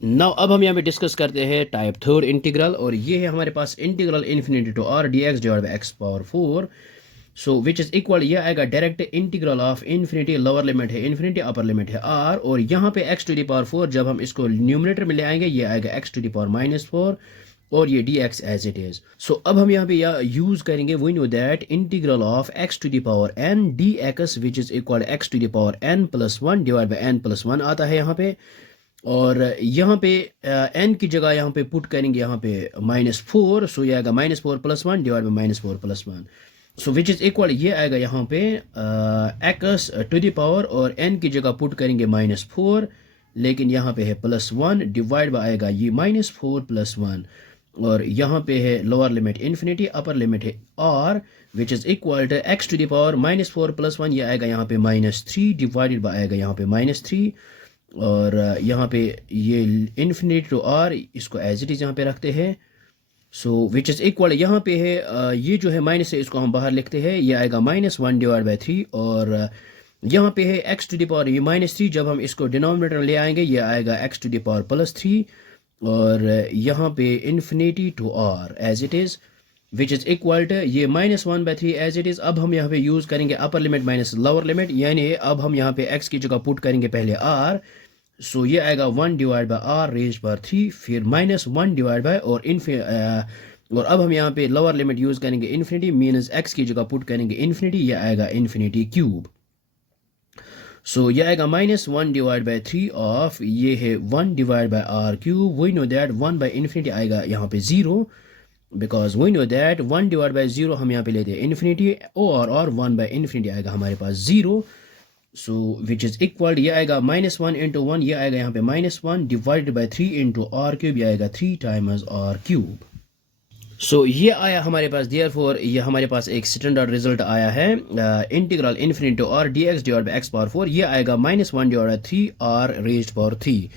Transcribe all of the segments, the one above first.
Now अब हम यहाँ पे डिस्कस करते हैं टाइप थर्ड इंटीग्रल, और ये है हमारे पास integral infinity to R D x divide by x power four. So which is equal, ये आएगा direct integral of infinity, lower limit है इन्फिनिटी, अपर लिमिट है आर, और यहाँ पे X to the power four जब हम इसको न्यूमिनेटर में ले आएंगे ये आएगा X to the power minus four, और ये D X as it is. So अब हम यहाँ पे यूज करेंगे we know that integral of x to the power n d x which is equal x to the power n plus one divide by n plus one आता है यहाँ पे, और यहाँ पे एन की जगह यहाँ पे पुट करेंगे यहाँ पे माइनस फोर, सो ये आएगा minus four plus one divide by minus four plus one, so which is equal ये आएगा यहाँ पे एक्स टू द पावर, और एन की जगह पुट करेंगे माइनस फोर, लेकिन यहाँ पे है प्लस वन डिवाइड बाई आएगा ये माइनस फोर प्लस वन, और यहाँ पे है lower limit infinity, upper limit है R, which is equal to X to the power minus four plus one, ये आएगा यहाँ पे माइनस थ्री डिवाइडेड बाई आएगा यहाँ पे माइनस थ्री, और यहाँ पे ये इन्फिनिटी टू आर इसको एज इट इज यहाँ पे रखते हैं। सो विच इज इक्वल यहाँ पे है ये जो है माइनस है इसको हम बाहर लिखते हैं, ये आएगा minus one divide by three, और यहाँ पे है एक्स टू द पावर ये माइनस थ्री, जब हम इसको डिनोमिनेटर ले आएंगे ये आएगा X to the power plus three, और यहाँ पे infinity to R as it is, which is equal to ये minus one by three as it is. अब हम यहाँ पे यूज करेंगे upper limit minus lower limit, यानी अब हम यहाँ पे एक्स की जगह पुट करेंगे पहले आर, सो ये आएगा one divide by r raise पर थ्री, फिर माइनस वन डिवाइड बाई और अब हम यहाँ पे लोअर लिमिट यूज करेंगे इन्फिनिटी, मीनस एक्स की जगह पुट करेंगे इन्फिनिटी, ये आएगा इन्फिनिटी क्यूब। सो ये आएगा minus one divide by three of ये है one divide by r cube, we know that one by infinity आएगा यहाँ पे zero, because we know that one divide by zero हम यहाँ पे लेते हैं इन्फिनिटी, और वन बाई इन्फिनिटी आएगा हमारे पास zero, so which is equal ये आएगा माइनस वन इंटू वन, ये आएगा यहाँ पे minus one divided by three into r cube, ये आएगा three times r cube. So ये आया हमारे पास, देयरफॉर ये हमारे पास एक स्टैंडर्ड रिजल्ट आया है integral infinity to R D x divide by x power four, ये आएगा minus one divide by three r raised power three.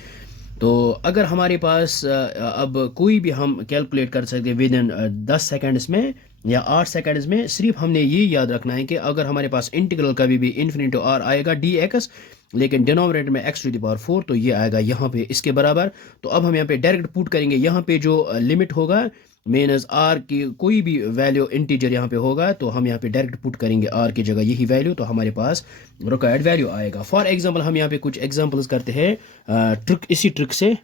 तो अगर हमारे पास अब कोई भी हम कैलकुलेट कर सकते हैं विद इन 10 सेकेंड्स में या 8 सेकेंड्स में, सिर्फ हमने ये याद रखना है कि अगर हमारे पास इंटीग्रल कभी भी इन्फिनिटी टू आर आएगा डी एक्स, लेकिन डिनोमिनेटर में x to the power four, तो ये आएगा यहाँ पे इसके बराबर। तो अब हम यहाँ पे डायरेक्ट पुट करेंगे, यहाँ पे जो लिमिट होगा मीनस आर की कोई भी वैल्यू इंटीजर यहाँ पे होगा, तो हम यहाँ पे डायरेक्ट पुट करेंगे आर की जगह यही वैल्यू, तो हमारे पास रिक्वायर्ड वैल्यू आएगा। फॉर एग्जांपल हम यहाँ पे कुछ एग्जांपल्स करते हैं इसी ट्रिक से।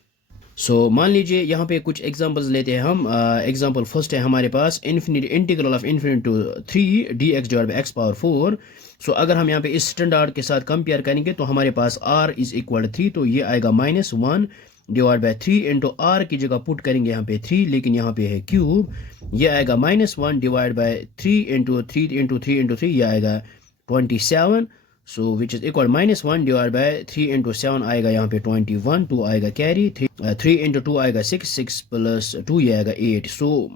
सो मान लीजिए यहाँ पे कुछ एग्जांपल्स लेते हैं हम। एग्जांपल फर्स्ट है हमारे पास infinity integral of infinity to three D x divide by x power four. So अगर हम यहाँ पे इस स्टैंडर्ड के साथ कंपेयर करेंगे तो हमारे पास आर इज इक्वल थ्री, तो ये आएगा minus one divide by three into r की जगह पुट करेंगे यहाँ पे थ्री, लेकिन यहाँ पे है क्यूब, ये आएगा minus one divide by three into three, ये आएगा 27। So which is equal minus one divide by three into seven आएगा यहाँ पे 21, टू आएगा कैरी, थ्री इंटू टू आएगा सिक्स, सिक्स प्लस टू ये आएगा 8। सो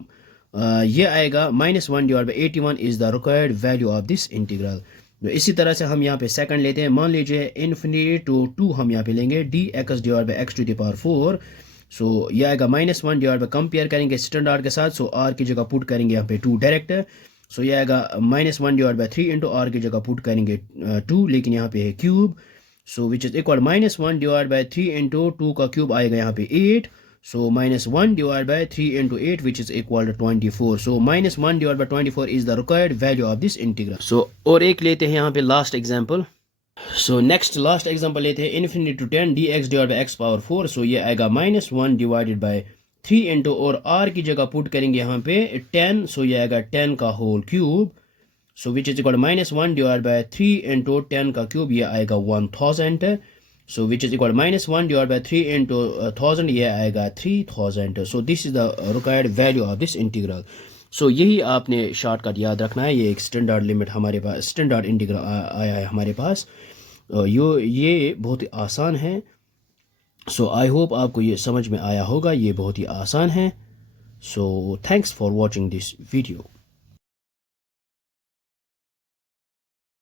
ये आएगा minus one divide by 81 is the required value of this integral. तो इसी तरह से हम यहाँ पे सेकंड लेते हैं, मान लीजिए इन्फिनिटी टू टू हम यहाँ पे लेंगे d x divide by x to the power four. So ये आएगा minus one divide by compare करेंगे स्टैंडर्ड के साथ, सो आर की जगह पुट करेंगे यहाँ पे टू डायरेक्ट, सो ये आएगा minus one divide by three into r की जगह पुट करेंगे टू, लेकिन यहाँ पे है cube, so which is equal minus one divide by three into two का क्यूब आएगा यहाँ पे 8, so minus 1 divided by 3 into 8 which is equal to 24, so minus 1 divided by 24 is the required value of this integral। so और एक लेते हैं यहाँ पे last example. so next last example लेते हैं infinity to 10 dx divided by x power 4, so ये आएगा minus one divided by 3 into और r की जगह पुट करेंगे यहाँ पे 10, so ये आएगा 10 का whole cube, so which is equal to minus 1 divided by 3 into 10 का क्यूब, ये आएगा 1000, so which is equal to minus 1 divided by 3 into 1000, ये आएगा 3000। so this is the required value of this integral। so यही आपने shortcut याद रखना है, ये एक स्टैंडर्ड लिमिट हमारे पास, स्टैंडर्ड इंटीग्रल आया है हमारे पास, ये बहुत ही आसान है। सो आई होप आपको ये समझ में आया होगा, ये बहुत ही आसान है। So thanks for watching this video.